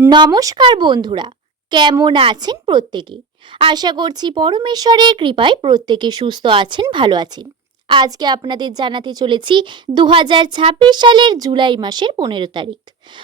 নমস্কার বন্ধুরা, কেমন আছেন প্রত্যেকে? আশা করছি পরমেশ্বরের কৃপায় প্রত্যেকে সুস্থ আছেন, ভালো আছেন। আজকে আপনাদের জানাতে চলেছি 2026 সালের জুলাই মাসের 15 তারিখ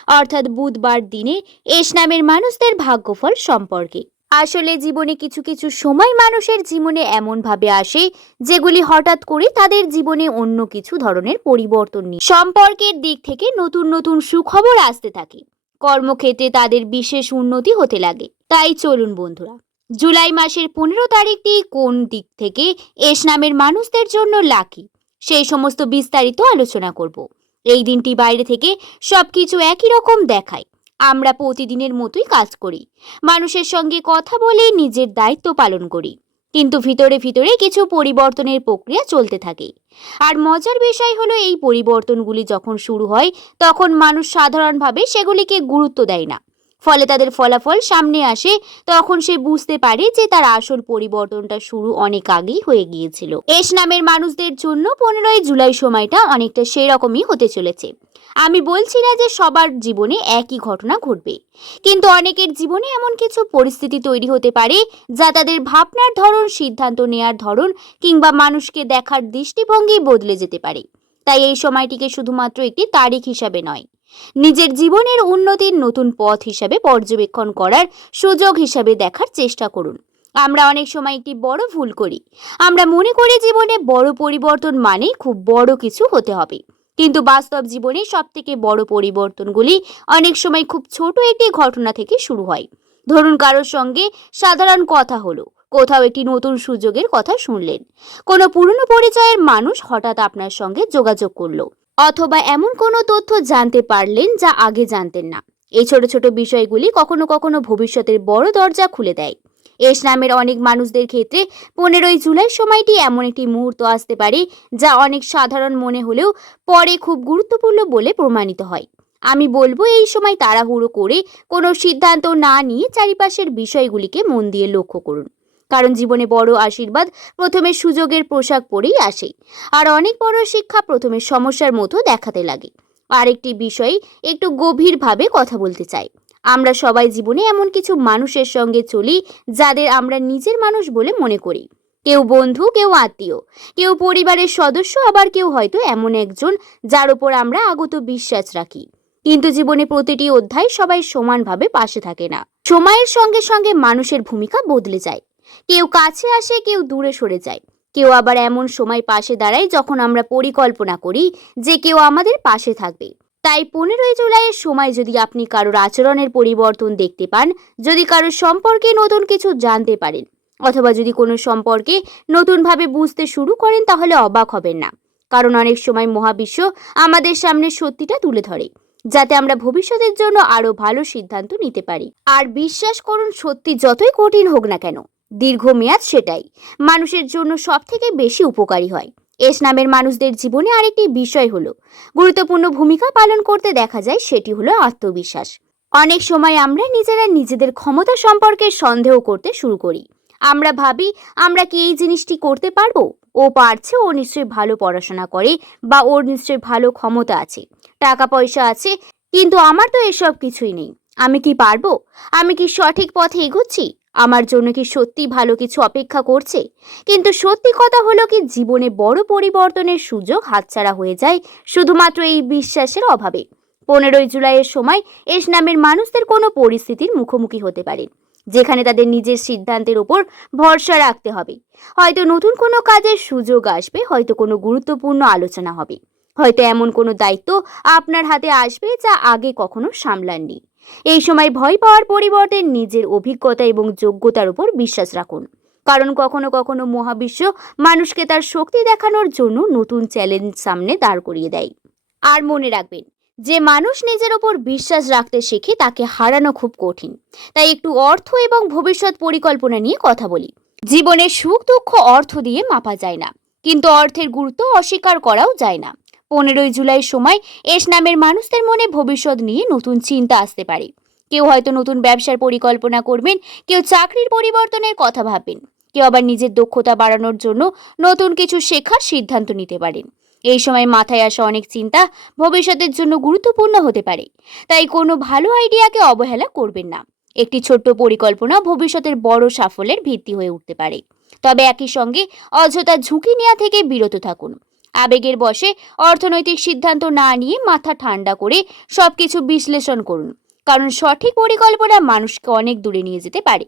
অর্থাৎ বুধবার দিনে এস নামের মানুষদের ভাগ্যফল সম্পর্কে। আসলে জীবনে কিছু কিছু সময় মানুষের জীবনে এমনভাবে আসে যেগুলি হঠাৎ করে তাদের জীবনে অন্য কিছু ধরনের পরিবর্তন নিয়ে সম্পর্কের দিক থেকে নতুন নতুন সুখবর আসতে থাকে। কর্মক্ষেত্রে তাদের বিশেষ উন্নতি হতে লাগে। তাই চলুন বন্ধুরা, জুলাই মাসের 15 তারিখটি কোন দিক থেকে এস নামের মানুষদের জন্য লাকি, সেই সমস্ত বিস্তারিত আলোচনা করব। এই দিনটি বাইরে থেকে সবকিছু একই রকম দেখায়। আমরা প্রতিদিনের মতোই কাজ করি, মানুষের সঙ্গে কথা বলে নিজের দায়িত্ব পালন করি, কিন্তু ভিতরে ভিতরে কিছু পরিবর্তনের প্রক্রিয়া চলতে থাকে। আর মজার বিষয় হলো, এই পরিবর্তনগুলি যখন শুরু হয় তখন মানুষ সাধারণভাবে সেগুলিকে গুরুত্ব দেয় না। ফলে তাদের ফলাফল সামনে আসে, তখন সে বুঝতে পারে যে তার আসল পরিবর্তনটা শুরু অনেক আগেই হয়ে গিয়েছিল। এস নামের মানুষদের জন্য 15ই জুলাই সময়টা অনেকটা সেই রকমই হতে চলেছে। আমি বলছি না যে সবার জীবনে একই ঘটনা ঘটবে, কিন্তু অনেকের জীবনে এমন কিছু পরিস্থিতি তৈরি হতে পারে যা তাদের ভাবনার ধরন, সিদ্ধান্ত নেয়ার ধরন কিংবা মানুষকে দেখার দৃষ্টিভঙ্গি বদলে যেতে পারে। তাই এই সময়টিকে শুধুমাত্র একটি তারিখ হিসাবে নয়, নিজের জীবনের উন্নতির নতুন পথ হিসাবে পর্যবেক্ষণ করার সুযোগ হিসাবে দেখার চেষ্টা করুন। আমরা অনেক সময় একটি বড় ভুল করি। আমরা মনে করি জীবনে বড় পরিবর্তন মানে খুব বড় কিছু হতে হবে, কিন্তু বাস্তব জীবনে সবথেকে বড় পরিবর্তনগুলি অনেক সময় খুব ছোট একটি ঘটনা থেকে শুরু হয়। ধরুন, কারোর সঙ্গে সাধারণ কথা হলো, কোথাও একটি নতুন সুযোগের কথা শুনলেন, কোনো পুরনো পরিচয়ের মানুষ হঠাৎ আপনার সঙ্গে যোগাযোগ করলো, অথবা এমন কোনো তথ্য জানতে পারলেন যা আগে জানতেন না। এই ছোট ছোট বিষয়গুলি কখনো কখনো ভবিষ্যতের বড় দরজা খুলে দেয়। এস নামের অনেক মানুষদের ক্ষেত্রে 15ই জুলাই সময়টি এমন একটি মুহূর্ত আসতে পারে যা অনেক সাধারণ মনে হলেও পরে খুব গুরুত্বপূর্ণ বলে প্রমাণিত হয়। আমি বলবো, এই সময় তাড়াহুড়ো করে কোনো সিদ্ধান্ত না নিয়ে চারিপাশের বিষয়গুলিকে মন দিয়ে লক্ষ্য করুন। কারণ জীবনে বড় আশীর্বাদ প্রথমে সুযোগের পোশাক পরেই আসে, আর অনেক বড় শিক্ষা প্রথমে সমস্যার মতো দেখাতে লাগে। আরেকটি বিষয় একটু গভীরভাবে কথা বলতে চাই। আমরা সবাই জীবনে এমন কিছু মানুষের সঙ্গে চলি যাদের আমরা নিজের মানুষ বলে মনে করি। কেউ বন্ধু, কেউ আত্মীয়, কেউ পরিবারের সদস্য, আবার কেউ হয়তো এমন একজন যার উপর আমরা আগত বিশ্বাস রাখি। কিন্তু জীবনে প্রতিটি অধ্যায় সবাই সমানভাবে পাশে থাকে না। সময়ের সঙ্গে সঙ্গে মানুষের ভূমিকা বদলে যায়। কেউ কাছে আসে, কেউ দূরে সরে যায়। কেউ আবার এমন সময় পাশে দাঁড়ায় যখন আমরা পরিকল্পনা করি যে কেউ আমাদের পাশে থাকবে। তাই 15ই জুলাইয়ের সময় যদি আপনি কারোর আচরণের পরিবর্তন দেখতে পান, যদি কারোর সম্পর্কে নতুন কিছু জানতে পারেন, অথবা যদি কোনো সম্পর্কে নতুনভাবে বুঝতে শুরু করেন, তাহলে অবাক হবেন না। কারণ অনেক সময় মহাবিশ্ব আমাদের সামনে সত্যিটা তুলে ধরে, যাতে আমরা ভবিষ্যতের জন্য আরো ভালো সিদ্ধান্ত নিতে পারি। আর বিশ্বাস করুন, সত্যি যতই কঠিন হোক না কেন, দীর্ঘমেয়াদ সেটাই মানুষের জন্য সব থেকে বেশি উপকারী হয়। এস নামের মানুষদের জীবনে আরেকটি বিষয় হলো গুরুত্বপূর্ণ ভূমিকা পালন করতে দেখা যায়, সেটি হলো আত্মবিশ্বাস। অনেক সময় আমরা নিজেরা নিজেদের ক্ষমতা সম্পর্কে সন্দেহ করতে শুরু করি। আমরা ভাবি, আমরা কি এই জিনিসটি করতে পারবো? ও পারছে, ও নিশ্চয়ই ভালো পড়াশোনা করে, বা ওর নিশ্চয়ই ভালো ক্ষমতা আছে, টাকা পয়সা আছে, কিন্তু আমার তো এসব কিছুই নেই। আমি কি পারবো? আমি কি সঠিক পথে এগোচ্ছি? আমার জন্য কি সত্যি ভালো কিছু অপেক্ষা করছে? কিন্তু সত্যি কথা হলো কি, জীবনে বড় পরিবর্তনের সুযোগ হাতছাড়া হয়ে যায় শুধুমাত্র এই বিশ্বাসের অভাবে। 15ই জুলাইয়ের সময় এস নামের মানুষদের কোনো পরিস্থিতির মুখোমুখি হতে পারে যেখানে তাদের নিজের সিদ্ধান্তের উপর ভরসা রাখতে হবে। হয়তো নতুন কোনো কাজের সুযোগ আসবে, হয়তো কোনো গুরুত্বপূর্ণ আলোচনা হবে, হয়তো এমন কোনো দায়িত্ব আপনার হাতে আসবে যা আগে কখনো সামলাননি। এই সময় ভয় পাওয়ার পরিবর্তে নিজের অভিজ্ঞতা এবং যোগ্যতার উপর বিশ্বাস রাখুন। কারণ কখনো কখনো মহাবিশ্ব মানুষকে তার শক্তি দেখানোর জন্য নতুন চ্যালেঞ্জ সামনে দাঁড় করিয়ে দেয়। আর মনে রাখবেন, যে মানুষ নিজের ওপর বিশ্বাস রাখতে শেখে তাকে হারানো খুব কঠিন। তাই একটু অর্থ এবং ভবিষ্যৎ পরিকল্পনা নিয়ে কথা বলি। জীবনের সুখ দুঃখ অর্থ দিয়ে মাপা যায় না, কিন্তু অর্থের গুরুত্ব অস্বীকার করাও যায় না। 15ই জুলাইয়ের সময় এস নামের মানুষদের মনে ভবিষ্যৎ নিয়ে নতুন চিন্তা আসতে পারে। কেউ হয়তো নতুন ব্যবসার পরিকল্পনা করবেন, কেউ চাকরির পরিবর্তনের কথা ভাববেন, কেউ আবার নিজের দক্ষতা বাড়ানোর জন্য নতুন কিছু শেখার সিদ্ধান্ত নিতে পারেন। এই সময় মাথায় আসা অনেক চিন্তা ভবিষ্যতের জন্য গুরুত্বপূর্ণ হতে পারে, তাই কোনো ভালো আইডিয়াকে অবহেলা করবেন না। একটি ছোট্ট পরিকল্পনা ভবিষ্যতের বড় সাফল্যের ভিত্তি হয়ে উঠতে পারে। তবে একই সঙ্গে অযথা ঝুঁকি নেওয়া থেকে বিরত থাকুন। আবেগের বশে অর্থনৈতিক সিদ্ধান্ত না নিয়ে মাথা ঠান্ডা করে সবকিছু বিশ্লেষণ করুন, কারণ সঠিক পরিকল্পনা মানুষকে অনেক দূরে নিয়ে যেতে পারে।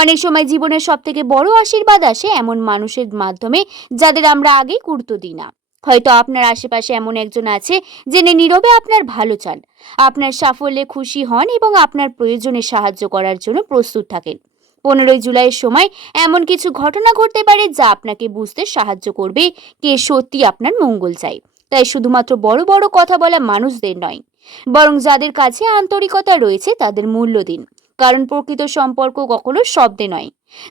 অনেক সময় জীবনের সবথেকে বড় আশীর্বাদ আসে এমন মানুষের মাধ্যমে যাদের আমরা আগে গুরুত্ব দিই না। হয়তো আপনার আশেপাশে এমন একজন আছে যিনি নীরবে আপনার ভালো চান, আপনার সাফল্যে খুশি হন এবং আপনার প্রয়োজনে সাহায্য করার জন্য প্রস্তুত থাকেন। 15ই জুলাইয়ের সময় এমন কিছু ঘটনা ঘটতে পারে যা আপনাকে বুঝতে সাহায্য করবে কে সত্যি আপনার মঙ্গল চায়। তাই শুধুমাত্র বড় বড় কথা বলা মানুষদের নয়, বরং যাদের কাছে আন্তরিকতা রয়েছে তাদের মূল্য দিন। কারণ প্রকৃত সম্পর্ক কখনো শব্দে নয়,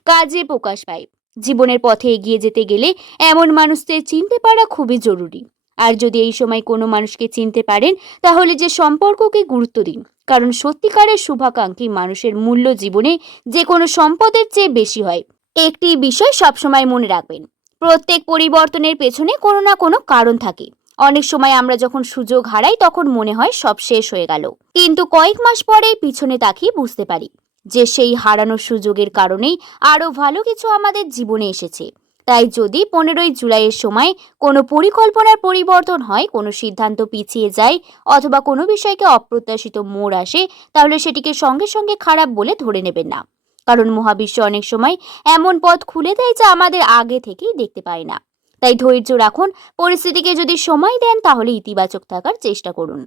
কাজে প্রকাশ পায়। জীবনের পথে এগিয়ে যেতে গেলে এমন মানুষদের চিনতে পারা খুবই জরুরি। আর যদি এই সময় কোনো মানুষকে চিনতে পারেন, তাহলে যে সম্পর্ককে গুরুত্ব দিন, কারণ সত্যিকারের শুভাকাঙ্ক্ষী মানুষের মূল্য জীবনে যে কোনো সম্পদের চেয়ে বেশি হয়। একটি বিষয় সবসময় মনে রাখবেন, প্রত্যেক পরিবর্তনের পেছনে কোনো না কোনো কারণ থাকে। অনেক সময় আমরা যখন সুযোগ হারাই তখন মনে হয় সব শেষ হয়ে গেল, কিন্তু কয়েক মাস পরে পিছনে তাকিয়ে বুঝতে পারি যে সেই হারানোর সুযোগের কারণেই আরো ভালো কিছু আমাদের জীবনে এসেছে। তাই যদি 15ই জুলাইয়ের সময় কোনো পরিকল্পনার পরিবর্তন হয়, কোনো সিদ্ধান্ত পিছিয়ে যায় অথবা কোনো বিষয়কে অপ্রত্যাশিত মোড় আসে, তাহলে সেটিকে সঙ্গে সঙ্গে খারাপ বলে ধরে নেবেন না। কারণ মহাবিশ্ব অনেক সময় এমন পথ খুলে দেয় যা আমাদের আগে থেকেই দেখতে পাই না। তাই ধৈর্য রাখুন, পরিস্থিতিকে যদি সময় দেন তাহলে ইতিবাচক থাকার চেষ্টা করুন।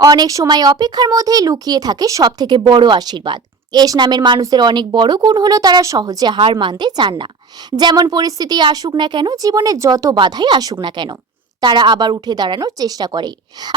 অনেক সময় অপেক্ষার মধ্যেই লুকিয়ে থাকে সব থেকে বড় আশীর্বাদ। এস নামের মানুষদের অনেক বড় গুণ হলো তারা সহজে হার মানতে চান না। যেমন পরিস্থিতি আসুক না কেন, জীবনে যত বাধাই আসুক না কেন, তারা আবার উঠে দাঁড়ানোর চেষ্টা করে।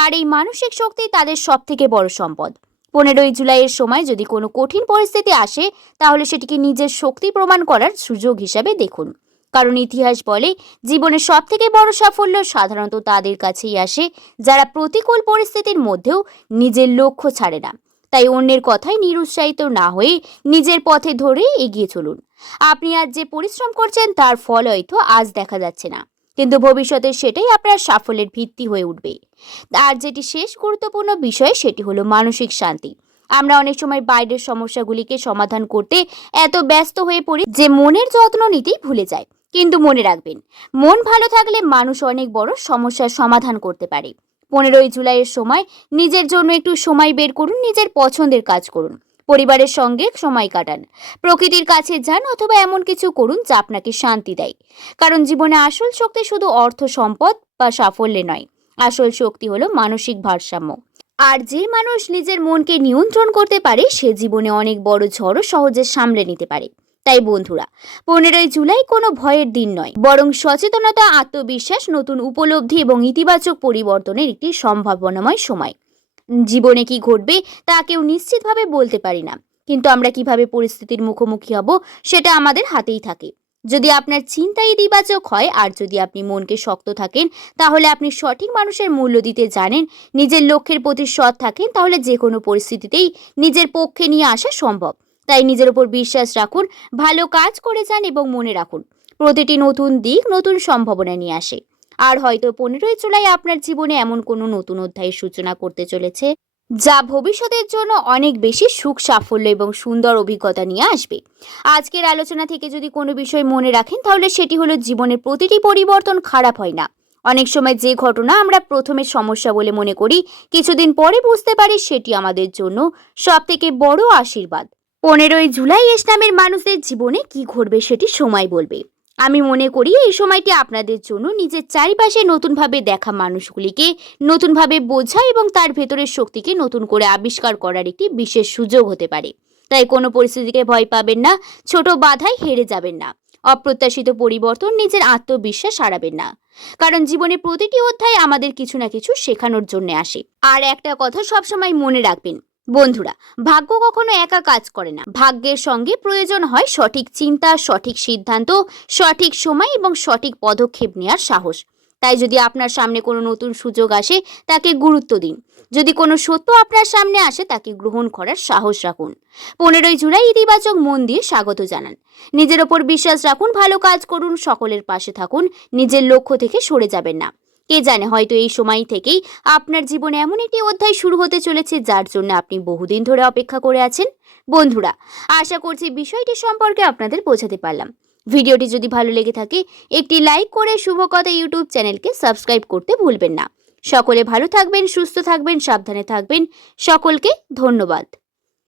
আর এই মানসিক শক্তি তাদের সব থেকে বড় সম্পদ। 15ই জুলাইয়ের সময় যদি কোনো কঠিন পরিস্থিতি আসে, তাহলে সেটিকে নিজের শক্তি প্রমাণ করার সুযোগ হিসাবে দেখুন। কারণ ইতিহাস বলে জীবনের সব থেকে বড় সাফল্য সাধারণত তাদের কাছেই আসে যারা প্রতিকূল পরিস্থিতির মধ্যেও নিজের লক্ষ্য ছাড়ে না। তাই অন্যের কথায় নিরুৎসাহিত না হয়ে নিজের পথে ধরে এগিয়ে চলুন। আপনি আজ যে পরিশ্রম করছেন তার ফল হয়তো আজ দেখা যাচ্ছে না, কিন্তু ভবিষ্যতে সেটাই আপনার সাফল্যের ভিত্তি হয়ে উঠবে। আর যেটি শেষ গুরুত্বপূর্ণ বিষয় সেটি হলো মানসিক শান্তি। আমরা অনেক সময় বাইরের সমস্যাগুলিকে সমাধান করতে এত ব্যস্ত হয়ে পড়ি যে মনের যত্ন নিতেই ভুলে যায়। কিন্তু মনে রাখবেন, মন ভালো থাকলে মানুষ অনেক বড় সমস্যার সমাধান করতে পারে। 15ই জুলাইয়ের সময় নিজের জন্য একটু সময় বের করুন, নিজের পছন্দের কাজ করুন, পরিবারের সঙ্গে সময় কাটান, প্রকৃতির কাছে যান অথবা এমন কিছু করুন যা আপনাকে শান্তি দেয়। কারণ জীবনে আসল শক্তি শুধু অর্থ সম্পদ বা সাফল্যে নয়, আসল শক্তি হলো মানসিক ভারসাম্য। আর যে মানুষ নিজের মনকে নিয়ন্ত্রণ করতে পারে সে জীবনে অনেক বড় ঝড়ও সহজে সামলে নিতে পারে। তাই বন্ধুরা, 15ই জুলাই কোনো ভয়ের দিন নয়, বরং সচেতনতা, আত্মবিশ্বাস, নতুন উপলব্ধি এবং ইতিবাচক পরিবর্তনের একটি সম্ভাবনাময় সময়। জীবনে কি ঘটবে তা কেউ নিশ্চিতভাবে বলতে পারি না, কিন্তু আমরা কিভাবে পরিস্থিতির মুখোমুখি হব সেটা আমাদের হাতেই থাকে। যদি আপনার চিন্তা ইতিবাচক হয় আর যদি আপনি মনকে শক্ত থাকেন, তাহলে আপনি সঠিক মানুষের মূল্য দিতে জানেন, নিজের লক্ষ্যের প্রতি সৎ থাকেন, তাহলে যে কোনো পরিস্থিতিতেই নিজের পক্ষে নিয়ে আসা সম্ভব। তাই নিজের উপর বিশ্বাস রাখুন, ভালো কাজ করে যান এবং মনে রাখুন, প্রতিটি নতুন দিক নতুন সম্ভাবনা নিয়ে আসে। আর হয়তো 15ই জুলাই আপনার জীবনে এমন কোনো নতুন অধ্যায়ের সূচনা করতে চলেছে যা ভবিষ্যতের জন্য অনেক বেশি সুখ, সাফল্য এবং সুন্দর অভিজ্ঞতা নিয়ে আসবে। আজকের আলোচনা থেকে যদি কোনো বিষয় মনে রাখেন তাহলে সেটি হলো জীবনের প্রতিটি পরিবর্তন খারাপ হয় না। অনেক সময় যে ঘটনা আমরা প্রথমে সমস্যা বলে মনে করি, কিছুদিন পরে বুঝতে পারি সেটি আমাদের জন্য সব থেকে বড় আশীর্বাদ। 15ই জুলাই এস নামের মানুষদের জীবনে কি ঘটবে সেটি সময় বলবে। আমি মনে করি এই সময়টি আপনাদের জন্য নিজের চারিপাশে নতুনভাবে দেখা মানুষগুলিকে নতুনভাবে বোঝা এবং তার ভেতরের শক্তিকে নতুন করে আবিষ্কার করার একটি বিশেষ সুযোগ হতে পারে। তাই কোনো পরিস্থিতিকে ভয় পাবেন না, ছোট বাধায় হেরে যাবেন না, অপ্রত্যাশিত পরিবর্তন নিজের আত্মবিশ্বাস হারাবেন না। কারণ জীবনে প্রতিটি অধ্যায় আমাদের কিছু না কিছু শেখানোর জন্য আসে। আর একটা কথা সবসময় মনে রাখবেন বন্ধুরা, ভাগ্য কখনো একা কাজ করে না। ভাগ্যের সঙ্গে প্রয়োজন হয় সঠিক চিন্তা, সঠিক সিদ্ধান্ত, সঠিক সময় এবং সঠিক পদক্ষেপ নেওয়ার সাহস। তাই যদি আপনার সামনে কোনো নতুন সুযোগ আসে তাকে গুরুত্ব দিন, যদি কোনো সত্য আপনার সামনে আসে তাকে গ্রহণ করার সাহস রাখুন। 15ই জুলাই ইতিবাচক মন দিয়ে স্বাগত জানান, নিজের ওপর বিশ্বাস রাখুন, ভালো কাজ করুন, সকলের পাশে থাকুন, নিজের লক্ষ্য থেকে সরে যাবেন না। কে জানে, হয়তো এই সময় থেকেই আপনার জীবনে এমন একটি অধ্যায় শুরু হতে চলেছে যার জন্য আপনি বহুদিন ধরে অপেক্ষা করে আছেন। বন্ধুরা, আশা করছি বিষয়টি সম্পর্কে আপনাদের বোঝাতে পারলাম। ভিডিওটি যদি ভালো লেগে থাকে একটি লাইক করে শুভকথা ইউটিউব চ্যানেলকে সাবস্ক্রাইব করতে ভুলবেন না। সকলে ভালো থাকবেন, সুস্থ থাকবেন, সাবধানে থাকবেন। সকলকে ধন্যবাদ।